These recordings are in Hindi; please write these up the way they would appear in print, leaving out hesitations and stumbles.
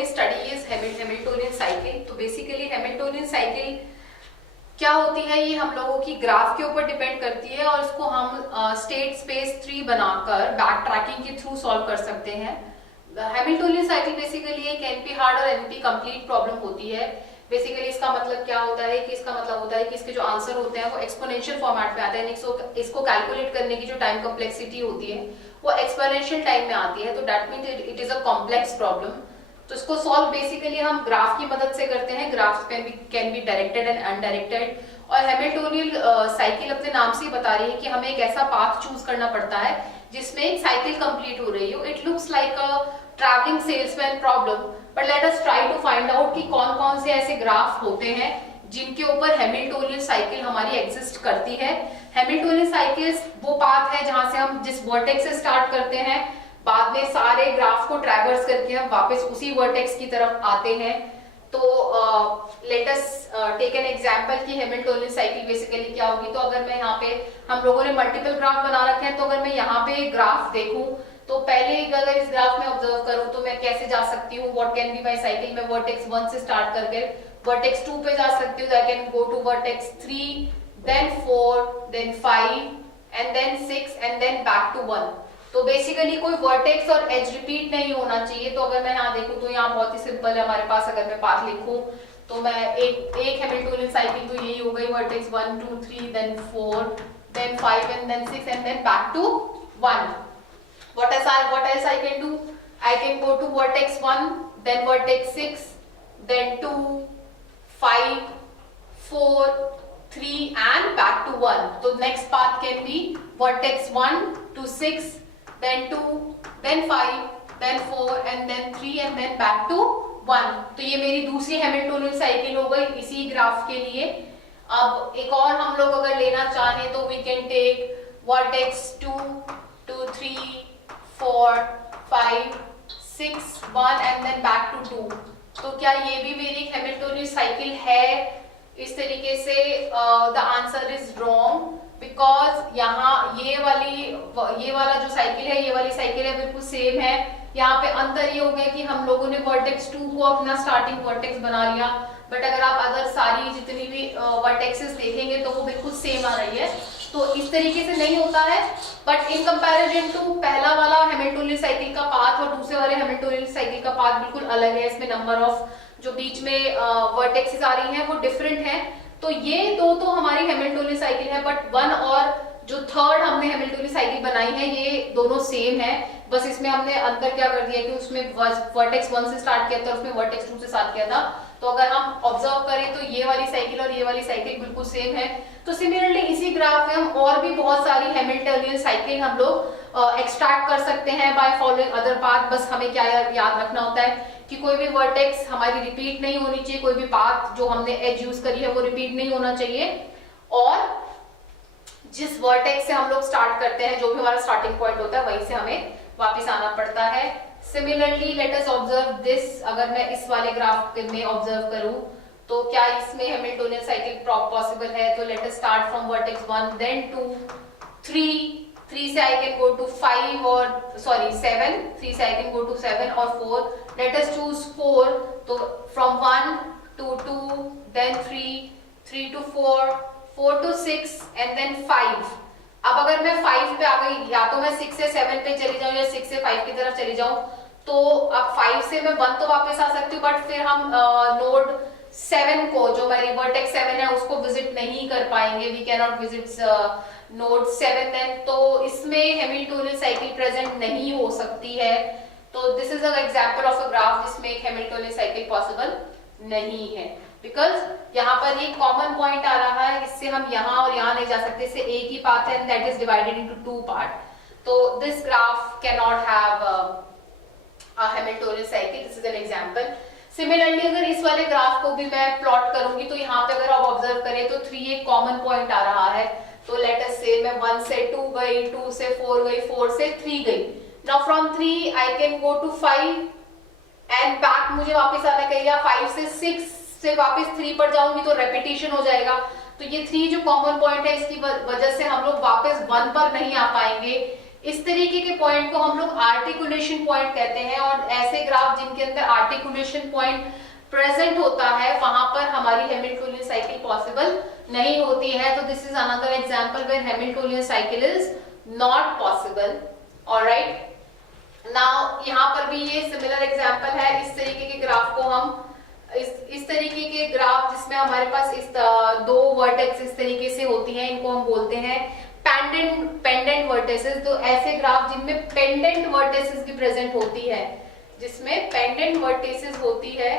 going to study is Hamiltonian cycle. तो बेसिकली Hamiltonian cycle क्या होती है, ये हम लोगों की ग्राफ के ऊपर डिपेंड करती है और इसको हम स्टेट स्पेस ट्री बनाकर बैक ट्रैकिंग के थ्रू सॉल्व कर सकते हैं। Hamiltonian साइकिल बेसिकली एक NP हार्ड और NP कंप्लीट प्रॉब्लम होती है। बेसिकली इसका मतलब क्या होता है कि इसका मतलब होता है कि इसके जो आंसर होते हैं वो एक्सपोनेंशियल फॉर्मेट में आते हैं। इसको कैलकुलेट करने की जो टाइम कॉम्प्लेक्सिटी होती है वो एक्सपोनेंशियल टाइम में आती है, तो that means it is a complex problem. तो इसको सॉल्व बेसिकली हम ग्राफ की मदद से करते हैं। Graphs can be directed and undirected. और हैमिल्टोनियन साइकिल अपने नाम से ही बता रही है कि हमें एक ऐसा पाथ चूज करना पड़ता है जिसमें एक साइकिल कंप्लीट हो रही हो। It looks like a travelling salesman problem, but let us try to find out कि कौन कौन से ऐसे ग्राफ होते हैं जिनके ऊपर हैमिल्टोनियन साइकिल हमारी एग्जिस्ट करती है। हैमिल्टोनियन साइकिल वो पाथ है जहां से हम जिस वर्टेक्स से स्टार्ट करते हैं, बाद में सारे ग्राफ को ट्रैवर्स करके हम वापस उसी वर्टेक्स की तरफ आते हैं। तो let us take an example कि हैमिल्टोनियन साइकिल बेसिकली क्या होगी। तो अगर मैं यहाँ पे, हम लोगों ने मल्टीपल ग्राफ बना रखे हैं, तो अगर मैं यहाँ पे ग्राफ देखूं तो पहले अगर इस ग्राफ में ऑब्जर्व करूं तो मैं कैसे जा सकती हूँ, what can be my cycle. मैं वर्टेक्स 1 से स्टार्ट करके वर्टेक्स 2 पे जा सकती हूँ। I can go to vertex 3, then 4, then 5 and then 6 and then back to 1। तो बेसिकली कोई वर्टेक्स और एज रिपीट नहीं होना चाहिए। तो अगर मैं यहाँ देखूं तो यहाँ बहुत ही सिंपल है हमारे पास। अगर मैं पाथ लिखूं तो मैं एक हैमिल्टोनियन साइकिल तो यही हो गई, vertex 1 2 3 then 4 then 5 and then 6 and then back to 1। what else I can do? I can go to vertex 1, then vertex 6, then 2, 5, 4, 3 and back to 1. So next path can be vertex 1 to 6, then 2, then 5, then 4 and then 3 and then back to 1. तो ये मेरी दूसरी हैमिल्टोनियन साइकिल हो गई इसी ग्राफ के लिए। अब एक और हम लोग अगर लेना चाहें तो we can take vertex 2, 2, 3, 4, 5, 6, 1 and then back to 2। तो क्या ये भी मेरी हैमिल्टोनियन साइकिल है? इस तरीके से the answer is wrong, because यहाँ ये वाला जो साइकिल है, ये वाली साइकिल है बिल्कुल सेम है। यहाँ पे अंतर ये हो गया कि हम लोगों ने वर्टेक्स 2 को अपना स्टार्टिंग वर्टेक्स बना लिया, बट अगर आप अदर सारी जितनी भी वर्टेक्सेस देखेंगे तो वो बिल्कुल सेम आ रही है। तो इस तरीके से नहीं होता है। बट इन कंपैरिजन टू पहला वाला हैमिल्टोनियन साइकिल का पाथ और दूसरे वाले हैमिल्टोनियन साइकिल का पाथ बिल्कुल अलग है। इसमें नंबर ऑफ जो बीच में वर्टेक्सेस आ रही हैं वो डिफरेंट है। तो ये दो तो हमारी हैमिल्टोनियन साइकिल है, बट 1 और जो थर्ड हमने हैमिल्टोनियन साइकिल बनाई है ये दोनों सेम है। बस इसमें हमने अंतर क्या कर दिया कि उसमें वर्टेक्स 1 से स्टार्ट किया था, उसमें वर्टेक्स 2 से स्टार्ट किया था। तो अगर हम ऑब्जर्व करें तो ये वाली साइकिल और ये वाली साइकिल बिल्कुल सेम है। तो सिमिलरली इसी ग्राफ में हम और भी बहुत सारी हैमिल्टोनियन साइकिल हम लोग एक्सट्रैक्ट कर सकते हैं बाय फॉलोइंग अदर पाथ। बस हमें क्या याद रखना होता है कि कोई भी वर्टेक्स हमारी रिपीट नहीं होनी चाहिए, कोई भी पाथ जो हमने एज यूज करी है वो रिपीट नहीं होना चाहिए, और जिस वर्टेक्स से हम लोग स्टार्ट करते हैं, जो भी हमारा स्टार्टिंग पॉइंट होता है, वहीं से हमें वापस आना पड़ता है। Similarly let us observe this. अगर मैं इस वाले ग्राफ में ऑब्जर्व करूं तो क्या इसमें हैमिल्टोनियन साइकिल पॉसिबल है? तो let us start from vertex 1 then 2 3 से आई कैन गो टू 5 और 7, 3 से आई कैन गो टू 7 और 4। Let us choose 4। तो from 1 to 2 then 3 to 4, 4 to 6 and then 5। अब अगर मैं 5 पे आ गई, या तो मैं 6 से 7 पे चली जाऊं या 6 से 5 की तरफ चली जाऊं, तो अब 5 से मैं 1 तो वापस आ सकती हूँ, बट फिर हम नोड 7 को, जो मेरी वर्टेक्स 7 है, उसको विजिट नहीं कर पाएंगे। We can not visit node 7 then. तो इसमें हैमिल्टोनियन साइकिल प्रेजेंट नहीं हो सकती है। तो this is an example of a graph जिसमें एक हैमिल्टोनियन साइकिल पॉसिबल नहीं है, बिकॉज यहाँ पर ये कॉमन पॉइंट आ रहा है, इससे हम यहाँ और यहाँ नहीं जा सकते, इससे एक ही पाथ है, that is divided into 2 part. तो this graph can not have a Hamiltonian cycle. This is an example. Similarly अगर इस वाले ग्राफ को भी मैं प्लॉट करूंगी तो यहाँ पे अगर आप ऑब्जर्व करें तो 3 एक कॉमन पॉइंट आ रहा है। तो लेट अस से मैं 1 से 2 गई, 2 से 4 गई, 4 से 3 गई। Now from 3 I can go to 5 and back मुझे वापस आना चाहिए, या 5 से 6 से वापस 3 पर जाऊंगी तो रेपिटेशन हो जाएगा। तो ये 3 जो कॉमन पॉइंट है, इसकी वजह से हम लोग वापस 1 पर नहीं आ पाएंगे। इस तरीके के पॉइंट को हम लोग आर्टिकुलेशन पॉइंट कहते हैं, और ऐसे ग्राफ जिनके अंदर आर्टिकुलेशन पॉइंट प्रेजेंट होता है वहां पर हमारी हैमिल्टोनियन साइकिल पॉसिबल नहीं होती है। तो this is another example where Hamiltonian cycle is not possible. Alright, now यहाँ पर भी ये सिमिलर एग्जांपल है। इस तरीके के ग्राफ को हम इस तरीके के ग्राफ जिसमें हमारे पास इस दो वर्टेक्स इस तरीके से होती हैं, इनको हम बोलते हैं पेंडेंट वर्टिसेस। तो ऐसे ग्राफ जिनमें पेंडेंट वर्टिसेस भी प्रेजेंट होती है, जिसमें पेंडेंट वर्टिसेस होती है,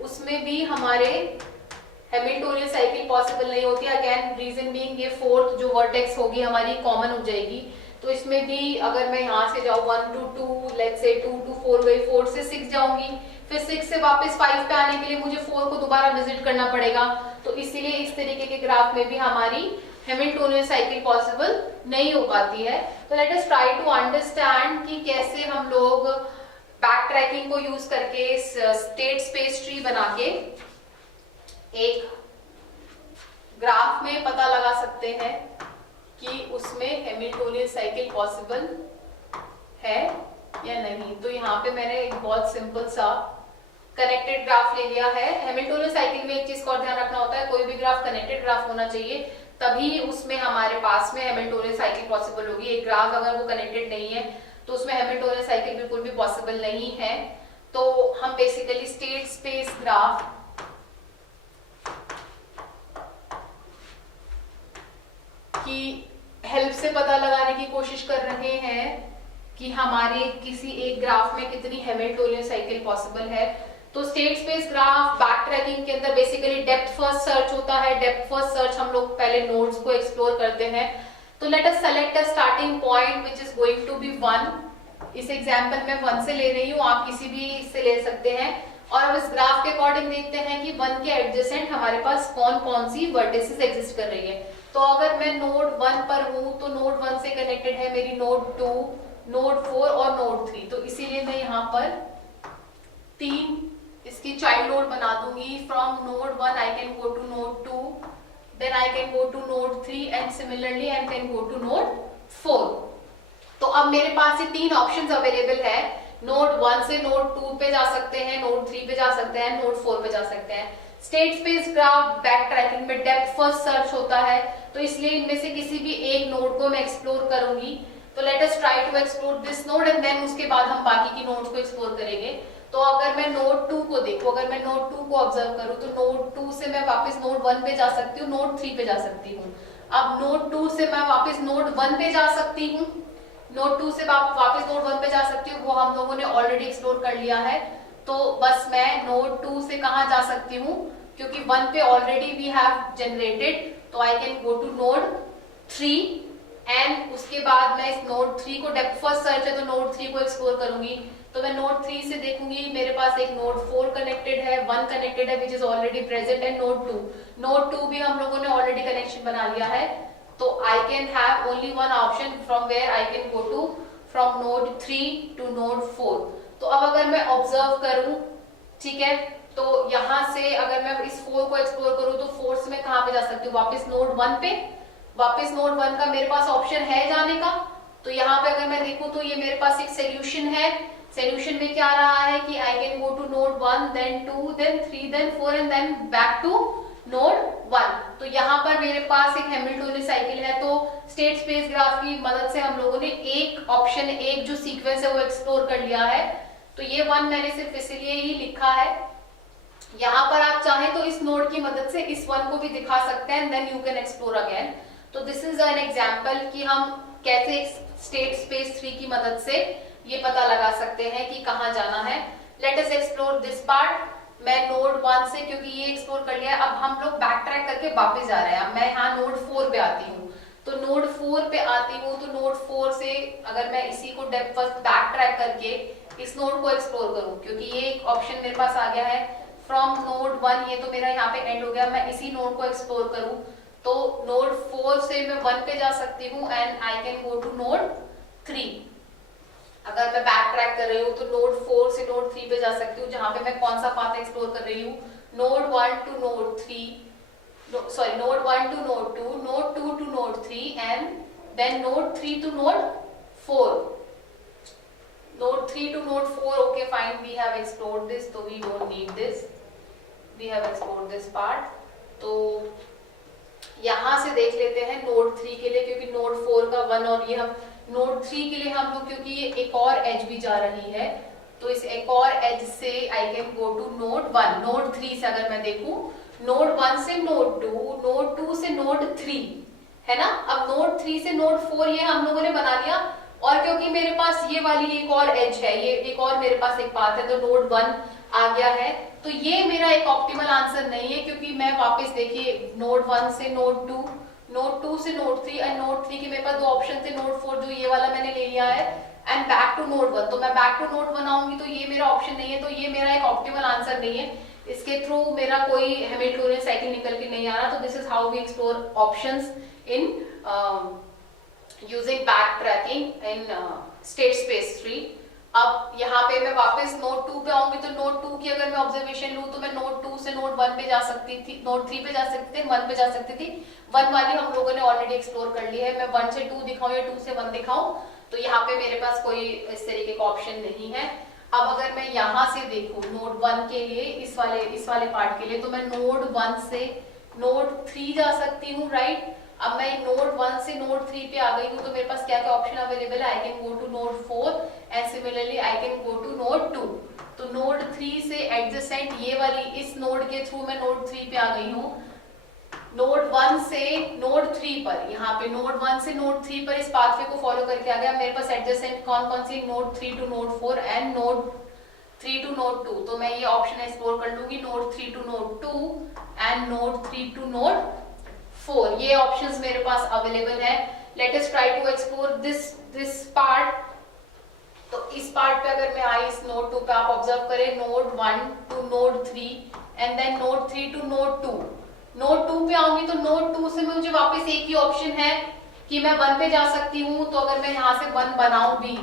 उसमें भी हमारे हैमिल्टोनियन साइकिल पॉसिबल नहीं होती। अगेन रीजन बीइंग ये फोर्थ जो वर्टेक्स होगी हमारी कॉमन हो जाएगी। तो इसमें भी अगर मैं यहाँ से जाऊँ 1 to 2, लेट्स से 2 to 4 गई, 4 से 6 जाऊंगी, फिर 6 से वापस 5 पे आने के लिए मुझे 4 को दोबारा विजिट करना पड़ेगा। तो इसीलिए इस तरीके के ग्राफ में भी हमारी हैमिल्टोनियन साइकिल पॉसिबल नहीं हो पाती है। तो let us try to understand कि कैसे हम लोग बैक ट्रैकिंग को यूज करके स्टेट स्पेस ट्री बना के एक ग्राफ में पता लगा सकते हैं कि उसमें हैमिल्टोनियन साइकिल पॉसिबल है या नहीं। तो यहाँ पे मैंने एक बहुत सिंपल सा कनेक्टेड ग्राफ ले लिया है। हैमिल्टोनियन साइकिल में एक चीज का और ध्यान रखना होता है, कोई भी ग्राफ कनेक्टेड ग्राफ होना चाहिए, तभी उसमें हमारे पास में हैमिल्टोनियन साइकिल पॉसिबल होगी। एक ग्राफ अगर वो कनेक्टेड नहीं है तो उसमें हैमिल्टोनियन साइकिल बिल्कुल भी पॉसिबल नहीं है। तो हम बेसिकली स्टेट स्पेस ग्राफ की हेल्प से पता लगाने की कोशिश कर रहे हैं कि हमारे किसी एक ग्राफ में कितनी हैमिल्टोनियन साइकिल पॉसिबल है। तो state space graph back tracking के अंदर बेसिकली डेप्थ फर्स्ट सर्च होता है। डेप्थ फर्स्ट सर्च हम लोग पहले नोड्स को एक्सप्लोर करते हैं। तो let us select a starting point which is going to be 1। इस एग्जांपल में 1 से ले रही हूँ, आप किसी भी से ले सकते हैं। और अब इस ग्राफ के अकॉर्डिंग देखते हैं कि 1 के एडजेसेंट हमारे पास कौन कौन सी वर्टिसेस एग्जिस्ट कर रही है। तो अगर मैं नोड 1 पर हूं तो नोड 1 से कनेक्टेड है मेरी नोड 2, नोड 4 और नोड 3। तो इसीलिए मैं यहाँ पर 3 इसकी चाइल्ड नोड बना दूंगी। From node 1 I can go to node 2, then I can go to node 3 and similarly I can go to node 4। तो अब मेरे पास ये 3 ऑप्शंस अवेलेबल है। नोड 1 से नोड 2 पे जा सकते हैं, नोड 3 पे जा सकते हैं, नोड 4 पे जा सकते हैं। State space graph back tracking में डेप्थ फर्स्ट सर्च होता है, तो इसलिए इनमें से किसी भी एक नोड को मैं एक्सप्लोर करूंगी। तो let us try to explore this node and then उसके बाद हम बाकी की नोड्स को एक्सप्लोर करेंगे। तो अगर मैं नोड 2 को देखूं, अगर मैं नोड 2 को ऑब्जर्व करूं तो नोड 2 से मैं वापस नोड 1 पे जा सकती हूँ, नोड 3 पे जा सकती हूँ। अब नोड 2 से मैं वापस नोड 1 पे जा सकती हूँ, नोड 2 से वापस नोड 1 पे जा सकती हूँ, वो हम लोगों ने ऑलरेडी एक्सप्लोर कर लिया है। तो बस मैं नोड 2 से कहाँ जा सकती हूँ, क्योंकि 1 पे ऑलरेडी वी हैव जनरेटेड, तो I can go to node 3 and उसके बाद मैं इस नोड 3 को डेप्थ फर्स्ट सर्च है तो नोड 3 को एक्सप्लोर करूंगी। तो मैं नोड 3 से देखूंगी मेरे पास एक नोड 4 कनेक्टेड है, 1 कनेक्टेड है which is already present, and node 2 भी हम लोगों ने ऑलरेडी कनेक्शन बना लिया है। तो I can have only one option from where I can go to from node 3 to node 4। तो अब अगर मैं ऑब्जर्व करूं, ठीक है, तो यहाँ से अगर मैं इस 4 को एक्सप्लोर करूं तो 4 से मैं कहाँ पे जा सकती हूँ, वापस नोड 1 पे। वापस नोड 1 का मेरे पास ऑप्शन है जाने का। तो यहाँ पे अगर मैं देखूं तो ये मेरे पास एक सोल्यूशन है। सोल्यूशन में क्या रहा है कि I can go to node 1 then 2 then 3 then 4 and then back to node 1। तो यहाँ पर मेरे पास एक हैमिल्टोनियन साइकिल है। तो स्टेट स्पेस ग्राफ की मदद से हम लोगों ने एक ऑप्शन, एक जो सीक्वेंस है वो एक्सप्लोर कर लिया है। तो ये 1 मैंने सिर्फ इसलिए ही लिखा है। यहाँ पर आप चाहें तो इस नोड की मदद से इस 1 को भी दिखा सकते हैं, then you can explore again. तो दिस इज एन एग्जांपल कि हम कैसे स्टेट स्पेस 3 की मदद से ये पता लगा सकते हैं कि कहाँ जाना है। Let us explore this part. मैं नोड 1 से, क्योंकि ये एक्सप्लोर कर लिया, अब हम लोग बैक ट्रैक करके वापस जा रहे हैं। मैं यहाँ नोड 4 पे आती हूँ। तो नोड 4 पे आती हूँ तो नोड 4 से अगर मैं इसी को डेप्थ फर्स्ट बैक ट्रैक करके इस नोड को एक्सप्लोर करूँ, क्योंकि ये एक ऑप्शन मेरे पास आ गया है फ्रॉम नोड 1, ये तो मेरा यहाँ पे एंड हो गया। मैं इसी नोड को एक्सप्लोर करूँ तो नोड 4 से मैं 1 पे जा सकती हूँ and I can go to node 3। अगर मैं बैक ट्रैक कर रही हूँ तो नोड 4 से नोड 3 पे जा सकती हूँ, जहाँ पे मैं कौन सा पाथ एक्सप्लोर कर रही हूँ, node 1 to node 3, sorry node 1 to node 2, node 2 to node 3 and then node 3 to node 4, node 3 to node 4, okay fine, we have explored this, so we don't need this, we have explored this part. तो यहाँ से देख लेते हैं नोड 3 के लिए, क्योंकि नोड 4 का 1 और ये हम नोड 3 के लिए हम लोग, क्योंकि ये एक और एज भी जा रही है, तो इस एक और एज से I can go to node 1. Node 3 से अगर मैं देखूं, नोड 1 से नोड 2, नोड 2 से नोड 3, है ना. अब नोड 3 से नोड 4 ये हम लोगों ने बना लिया, और क्योंकि मेरे पास ये वाली एक और एज है, ये एक और मेरे पास एक पाथ है, तो नोड 1 आ गया है. तो ये मेरा एक ऑप्टिमल आंसर नहीं है, क्योंकि मैं वापस देखिए नोड 1 से नोड 2, नोड 2 से नोड 3 एंड नोड 3 के मेरे पास दो ऑप्शन थे, नोड 4 जो ये वाला मैंने ले लिया है, एंड बैक टू नोड 1. तो मैं बैक टू नोड 1 आऊंगी, तो ये मेरा ऑप्शन नहीं है, तो ये मेरा एक ऑप्टिमल आंसर नहीं है. इसके थ्रू मेरा कोई हैमिल्टोनियन साइकिल निकल के नहीं आ रहा. तो this is how we explore options in using backtracking in state space 3. अब यहाँ पे मैं वापस नोड 2 पे आऊंगी, तो नोड 2 की अगर मैं ऑब्जर्वेशन लूँ, तो मैं नोड 2 से नोड 1 पे जा सकती थी, नोड 3 पे जा सकती थी, 1 पे जा सकती थी. 1 वाली हम लोगों ने ऑलरेडी एक्सप्लोर कर ली है. मैं 1 से 2 दिखाऊं या 2 से 1 दिखाऊं, तो यहाँ पे मेरे पास कोई इस तरीके का ऑप्शन नहीं है. अब अगर मैं यहाँ से देखूं नोड 1 के लिए, इस वाले पार्ट के लिए, तो मैं नोड 1 से नोड 3 जा सकती हूँ, राइट. अब मैं नोड 1 से नोड 3 पे आ गई हूँ, तो मेरे पास क्या क्या ऑप्शन अवेलेबल है. I can go to node 4 and similarly I can go to node 2. तो नोड 3 से एडजेसेंट ये वाली इस नोड के थ्रू मैं नोड 3 पे आ गई हूँ. नोड 1 से नोड 3 पर, यहाँ पे नोड 1 से नोड 3 पर इस पाथवे को फॉलो करके आ गया. मेरे पास एडजेसेंट कौन कौन सी, node 3 to node 4 and node 3 to node 2. तो मैं ये ऑप्शन एक्सप्लोर कर लूंगी, node 3 to node 2 and node 3 to node 4. ये ऑप्शंस मेरे पास अवेलेबल है. Let us try to explore this part. तो इस पार्ट पे अगर मैं आई, इस नोड 2 पे आप ऑब्जर्व करें, node 1 to node 3 and then node 3 to node 2. Node 2 पे आऊंगी, तो नोड 2 से मुझे वापस एक ही ऑप्शन है कि मैं 1 पे जा सकती हूँ. तो अगर मैं यहाँ से 1 बनाऊं भी,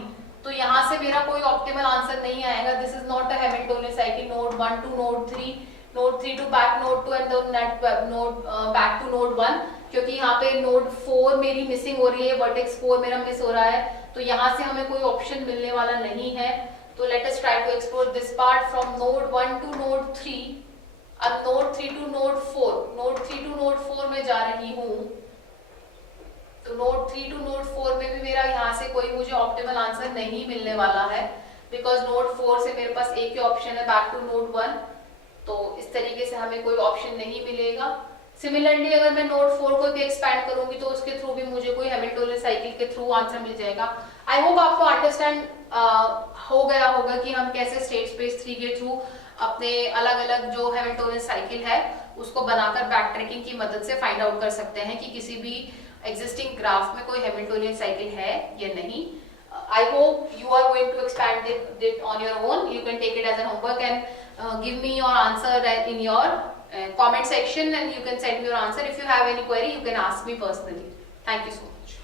तो यहाँ से मेरा कोई ऑप्टिमल आंसर नहीं आएगा. This is not a Hamiltonian cycle. Node 1 to node 3, node 3 to back node 2 and node back to node 1, क्योंकि यहाँ पे नोड 4 मेरी मिसिंग हो रही है, वर्टेक्स 4 मेरा मिस हो रहा है. तो यहाँ से हमें कोई ऑप्शन मिलने वाला नहीं है. तो let us try to explore this part from node 1 to node 3. अब node 3 to node 4, node 3 to node 4 में जा रही हूँ. तो नोड 3 टू नोड 4 में भी मेरा यहाँ से कोई मुझे ऑप्टिमल आंसर नहीं मिलने वाला है, बिकॉज नोड 4 से मेरे पास एक ही ऑप्शन है, बैक टू नोड 1. तो इस तरीके से हमें कोई ऑप्शन नहीं मिलेगा. सिमिलरली अगर मैं नोड 4 को भी एक्सपैंड करूंगी, तो उसके थ्रू भी मुझे कोई हैमिल्टोनियन साइकिल के थ्रू आंसर मिल जाएगा. आई होप आपको अंडरस्टैंड हो गया होगा कि हम कैसे स्टेट स्पेस 3 के थ्रू अपने अलग अलग जो हैमिल्टोनियन साइकिल है उसको बनाकर बैक ट्रैकिंग की मदद से फाइंड आउट कर सकते हैं कि किसी भी एग्जिस्टिंग ग्राफ में कोई हैमिल्टोनियन साइकिल है या नहीं. I hope you are going to expand it on your own. You can take it as a homework and give me your answer in your comment section, and you can send me your answer. If you have any query, you can ask me personally. Thank you so much.